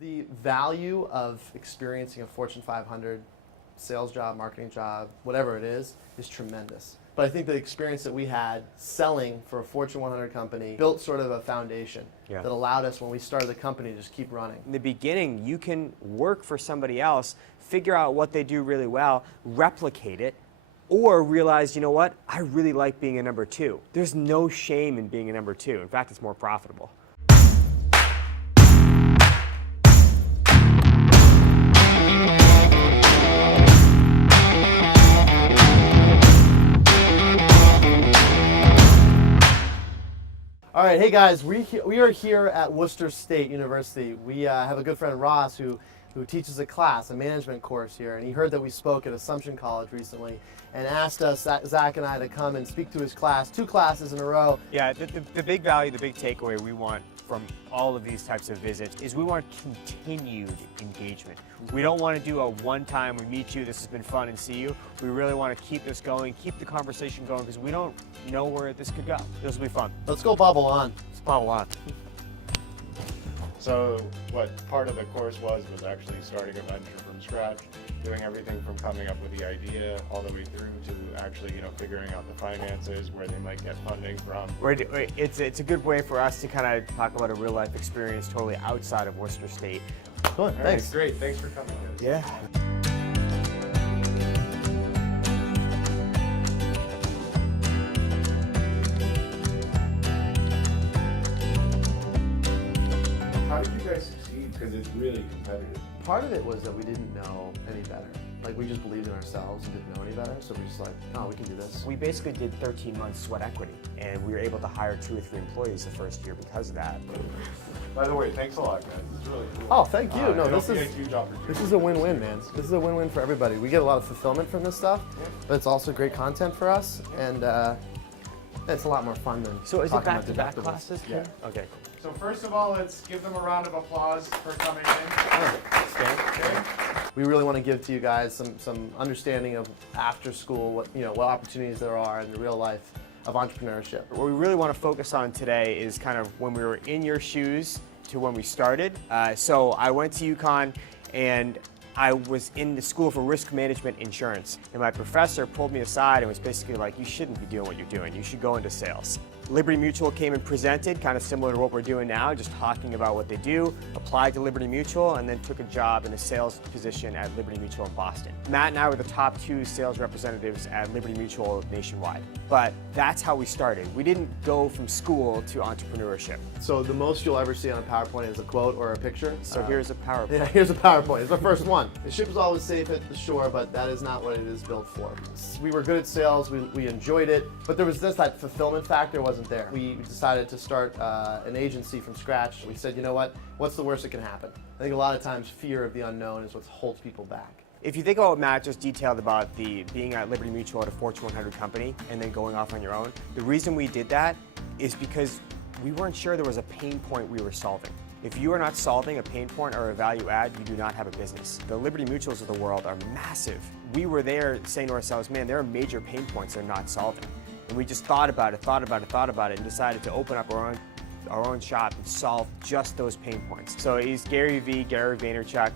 The value of experiencing a Fortune 500 sales job, marketing job, whatever it is tremendous. But I think the experience that we had selling for a Fortune 100 company built sort of a foundation that allowed us, when we started the company, to just keep running. In the beginning, you can work for somebody else, figure out what they do really well, replicate it, or realize, you know what, I really like being a number two. There's no shame in being a number two. In fact, it's more profitable. All right, hey guys, we are here at Worcester State University. We have a good friend, Ross, who teaches a class, a management course here, and he heard that we spoke at Assumption College recently and asked us, Zach and I, to come and speak to his class, 2 classes in a row. Yeah, the big value, the big takeaway we want from all of these types of visits is we want continued engagement. We don't want to do a one-time, we meet you, this has been fun, and see you. We really want to keep this going, keep the conversation going, because we don't know where this could go. This will be fun. Let's go Bobble on. Let's Bobble on. So what part of the course was actually starting a venture from scratch, doing everything from coming up with the idea all the way through to actually, figuring out the finances, where they might get funding from. It's a good way for us to kind of talk about a real life experience totally outside of Worcester State. Cool, thanks. Right, great, thanks for coming, guys. Yeah. How did you guys succeed? Because it's really competitive. Part of it was that we didn't know any better. Like, we just believed in ourselves and didn't know any better, so we just like, oh, we can do this. We basically did 13 months sweat equity, and we were able to hire 2 or 3 employees the first year because of that. By the way, thanks a lot, guys. It's really cool. Oh, thank you. No, this a is huge opportunity. This is a win-win, man. This is a win-win for everybody. We get a lot of fulfillment from this stuff, but it's also great content for us, and it's a lot more fun than So is it talking about back-to-back deductibles. classes? Yeah. Okay. So first of all, let's give them a round of applause for coming in. Okay. We really want to give to you guys some understanding of after school, what opportunities there are in the real life of entrepreneurship. What we really want to focus on today is kind of when we were in your shoes to when we started. So I went to UConn and I was in the School for Risk Management Insurance, and my professor pulled me aside and was basically like, you shouldn't be doing what you're doing, you should go into sales. Liberty Mutual came and presented, kind of similar to what we're doing now, just talking about what they do, applied to Liberty Mutual, and then took a job in a sales position at Liberty Mutual in Boston. Matt and I were the top 2 sales representatives at Liberty Mutual nationwide. But that's how we started. We didn't go from school to entrepreneurship. So the most you'll ever see on a PowerPoint is a quote or a picture. So here's a PowerPoint. Yeah, here's a PowerPoint. It's the first one. The ship is always safe at the shore, but that is not what it is built for. We were good at sales, we enjoyed it, but there was just that fulfillment factor wasn't there. We decided to start an agency from scratch. We said, you know what's the worst that can happen? I think a lot of times fear of the unknown is what holds people back. If you think about what Matt just detailed about being at Liberty Mutual at a Fortune 100 company and then going off on your own, the reason we did that is because we weren't sure there was a pain point we were solving. If you are not solving a pain point or a value add, you do not have a business. The Liberty Mutuals of the world are massive. We were there saying to ourselves, man, there are major pain points they're not solving. And we just thought about it, and decided to open up our own shop and solve just those pain points. So he's Gary Vaynerchuk.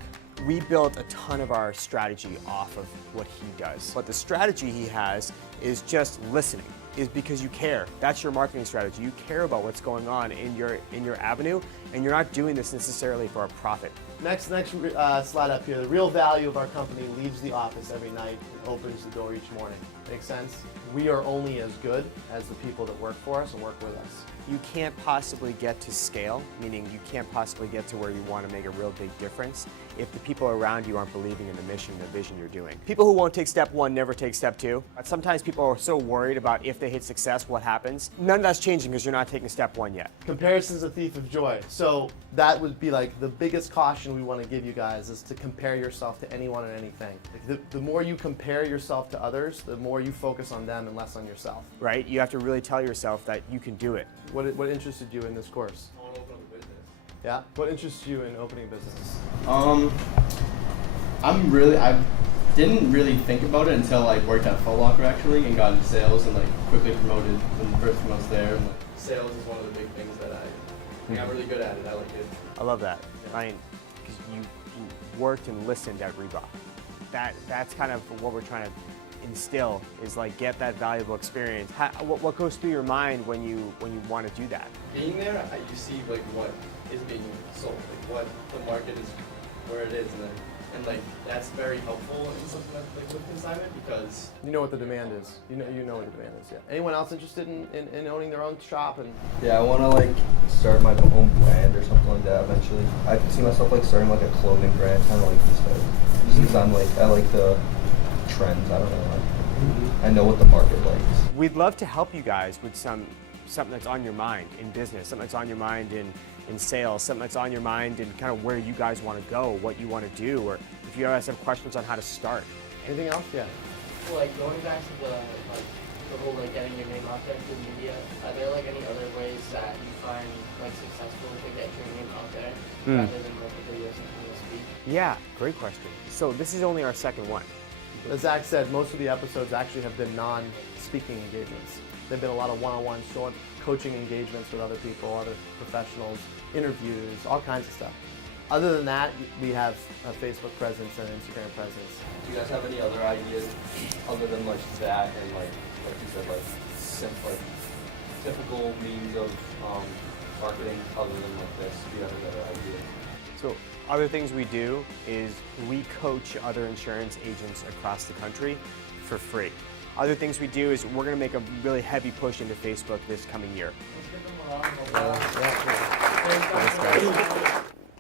We built a ton of our strategy off of what he does. But the strategy he has is just listening, is because you care. That's your marketing strategy. You care about what's going on in your avenue, and you're not doing this necessarily for a profit. Next slide up here. The real value of our company leaves the office every night and opens the door each morning. Make sense? We are only as good as the people that work for us and work with us. You can't possibly get to scale, meaning you can't possibly get to where you want to make a real big difference if the people around you aren't believing in the mission and the vision you're doing. People who won't take step 1 never take step 2. Sometimes people are so worried about if they hit success, what happens. None of that's changing because you're not taking step 1 yet. Comparison's a thief of joy. So that would be like the biggest caution we want to give you guys is to compare yourself to anyone and anything. Like the more you compare yourself to others, the more you focus on them and less on yourself. Right? You have to really tell yourself that you can do it. What interested you in this course? I want to open up a business. Yeah? What interests you in opening a business? I didn't really think about it until I worked at Foot Locker actually and got into sales and quickly promoted in the first few months there. And, sales is one of the big things that I think I'm really good at it. I like it. I love that. I mean, because you worked and listened at Reebok. That's kind of what we're trying to instill, is like get that valuable experience. What goes through your mind when you want to do that? Being there, you see like what is being sold, like what the market is, where it is, and like that's very helpful in something like with consignment, because You know what the demand is. You know what the demand is. Yeah. Anyone else interested in owning their own shop? And Yeah, I want to like start my own brand or something like that eventually. I can see myself like starting like a clothing brand, kind of like you said. Just because I like the trends. I don't know. I know what the market likes. We'd love to help you guys with something that's on your mind in business, something that's on your mind in sales, something that's on your mind in kind of where you guys want to go, what you want to do, or if you guys have questions on how to start. anything else? Yeah. Well, like going back to the whole like getting your name out there through media, are there like any other ways that you find like successful to get your name out there rather than like a video something to speak? Yeah, great question. So this is only our second one. As Zach said, most of the episodes actually have been non-speaking engagements. They've been a lot of one-on-one short coaching engagements with other people, other professionals, interviews, all kinds of stuff. Other than that, we have a Facebook presence and an Instagram presence. Do you guys have any other ideas other than like Zack and like you said, like typical means of marketing other than like this? Do you have any other ideas? So other things we do is we coach other insurance agents across the country for free. Other things we do is we're going to make a really heavy push into Facebook this coming year.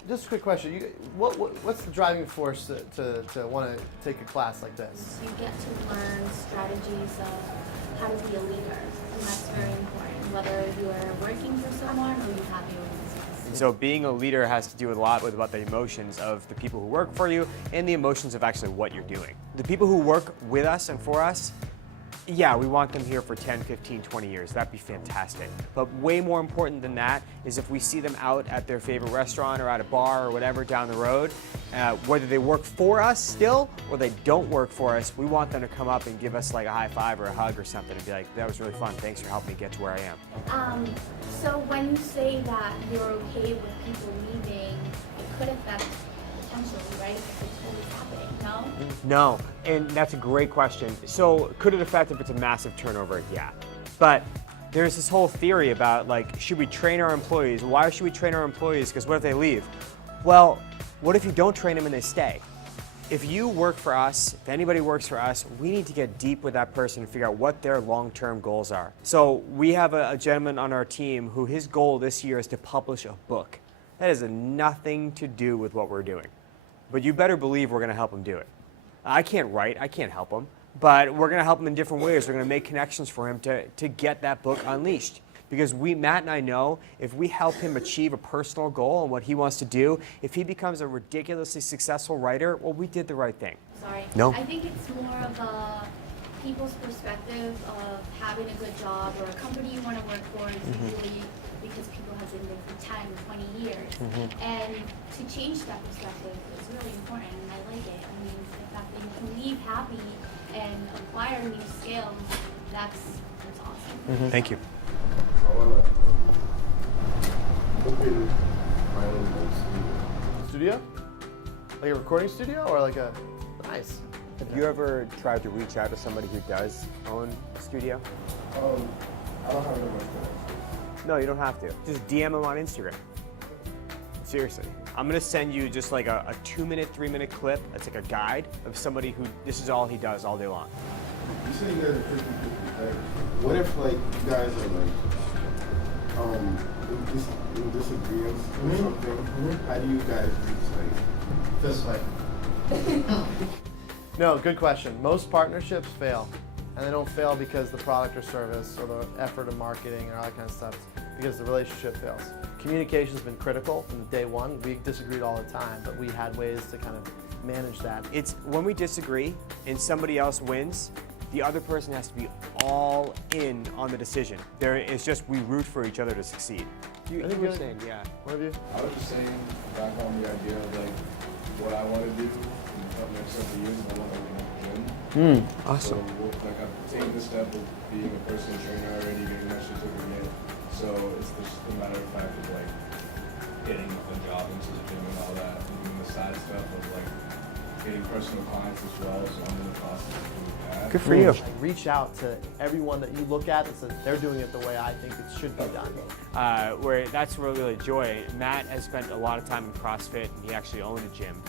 Just a quick question. What's the driving force to want to take a class like this? You get to learn strategies of how to be a leader, and that's very important, whether you are working for someone or you have your own business. And so being a leader has to do a lot with about the emotions of the people who work for you and the emotions of actually what you're doing. The people who work with us and for us, yeah, we want them here for 10, 15, 20 years. That'd be fantastic. But way more important than that is if we see them out at their favorite restaurant or at a bar or whatever down the road, whether they work for us still or they don't work for us, we want them to come up and give us like a high five or a hug or something and be like, that was really fun. Thanks for helping me get to where I am. So when you say that you're okay with people leaving, it could affect potentially, right? If it's always happening, no? No, and that's a great question. So could it affect if it's a massive turnover? Yeah. But there's this whole theory about like, should we train our employees? Why should we train our employees? Because what if they leave? Well, what if you don't train them and they stay? If you work for us, if anybody works for us, we need to get deep with that person and figure out what their long-term goals are. So we have a gentleman on our team who his goal this year is to publish a book. That has nothing to do with what we're doing. But you better believe we're going to help him do it. I can't write, I can't help him, but we're going to help him in different ways. We're going to make connections for him to get that book unleashed. Because Matt and I know if we help him achieve a personal goal and what he wants to do, if he becomes a ridiculously successful writer, well, we did the right thing. Sorry. No. I think it's more of a people's perspective of having a good job or a company you want to work for is usually because people have been there for 10, 20 years. And to change that perspective is really important, and I like it. I mean, the fact that you can leave happy and acquire new skills, that's awesome. Thank you. I want to look at my own studio. Studio? Like a recording studio or like a nice? Have you ever tried to reach out to somebody who does own a studio? I don't have that much time. No, you don't have to. Just DM him on Instagram. Seriously. I'm going to send you just like a 2-minute, 3-minute clip. That's like a guide of somebody who, this is all he does all day long. You say you guys are 50-50 players. What if like you guys are like in disagreements or something? How do you guys just like fist fight? No, good question. Most partnerships fail. And they don't fail because the product or service or the effort of marketing or all that kind of stuff. It's because the relationship fails. Communication's been critical from day one. We disagreed all the time, but we had ways to kind of manage that. It's when we disagree and somebody else wins, the other person has to be all in on the decision. It's just we root for each other to succeed. I think you're saying, yeah. One of you? I was just saying back on the idea of like what I want to do in the next several years. I want to open up a gym. Awesome. So like I've taken the step of being a personal trainer already, getting my certificate. So it's just a matter of fact of like getting a job into the gym and all that, and doing the getting personal clients as well, so I'm in the process of doing that. Good for you. Like, reach out to everyone that you look at and say they're doing it the way I think it should be done. Where that's really joy. Matt has spent a lot of time in CrossFit, and he actually owned a gym.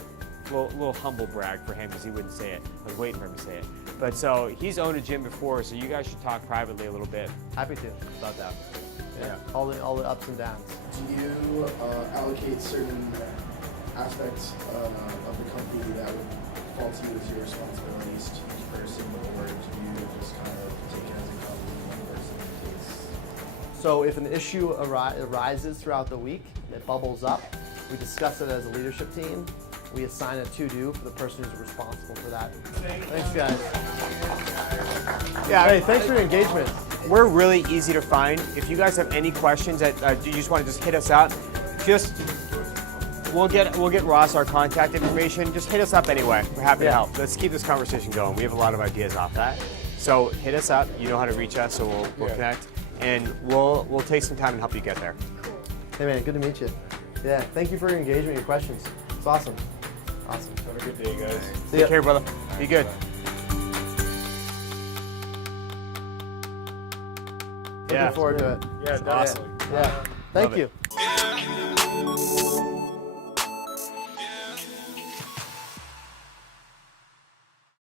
Little humble brag for him because he wouldn't say it. I was waiting for him to say it. But so he's owned a gym before, so you guys should talk privately a little bit Happy to. about that. Yeah. All the ups and downs. Do you allocate certain aspects of the company that would fall to you as your responsibilities to each person, or do you just kind of take it as it comes and one person takes? So if an issue arises throughout the week, it bubbles up, we discuss it as a leadership team. We assign a to-do for the person who's responsible for that. Thanks, guys. Yeah. Hey, thanks for your engagement. We're really easy to find. If you guys have any questions that you just want to just hit us up, we'll get Ross our contact information. Just hit us up anyway. We're happy to help. Let's keep this conversation going. We have a lot of ideas off that. So hit us up. You know how to reach us, so we'll connect, and we'll take some time and help you get there. Hey man, good to meet you. Yeah, thank you for your engagement, your questions. It's awesome. Awesome. Have a good day, guys. See ya. Take care, brother. Be good. Looking forward to it. Yeah, definitely. Yeah. Thank Love you. it.